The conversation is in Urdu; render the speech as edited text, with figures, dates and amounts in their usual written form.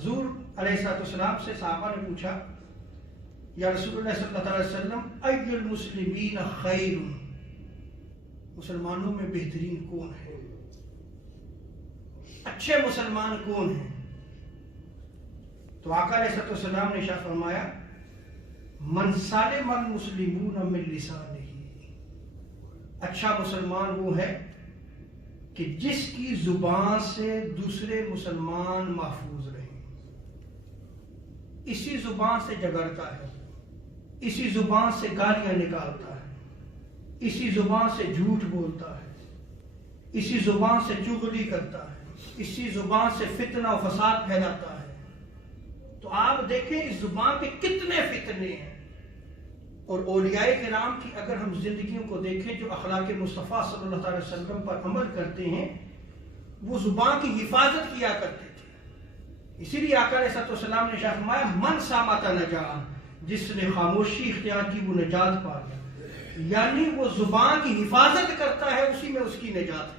حضور علیہ السلام سے صحابہ نے پوچھا یا رسول اللہ صلی اللہ علیہ وسلم ای المسلمین خیر، مسلمانوں میں بہترین کون ہے، اچھے مسلمان کون ہیں؟ تو آقا علیہ السلام نے ارشاد فرمایا من سالم المسلمون من لسانہ، اچھا مسلمان وہ ہے کہ جس کی زبان سے دوسرے مسلمان محفوظ رہیں، اسی زبان سے جھگڑتا ہے، اسی زبان سے گالیاں نکالتا ہے، اسی زبان سے جھوٹ بولتا ہے، اسی زبان سے چغلی کرتا ہے، اسی زبان سے فتنہ و فساد پھیلاتا ہے۔ تو آپ دیکھیں اس زبان کے کتنے فتنے ہیں، اور اولیاء کرام کی اگر ہم زندگیوں کو دیکھیں جو اخلاق مصطفیٰ صلی اللہ علیہ وسلم پر عمل کرتے ہیں، وہ زبان کی حفاظت کیا کرتے تھے۔ اسی لیے آقا علیہ السلام نے ارشاد فرمایا من صامت نجا، جس نے خاموشی اختیار کی وہ نجات پا گیا، یعنی وہ زبان کی حفاظت کرتا ہے، اسی میں اس کی نجات ہے۔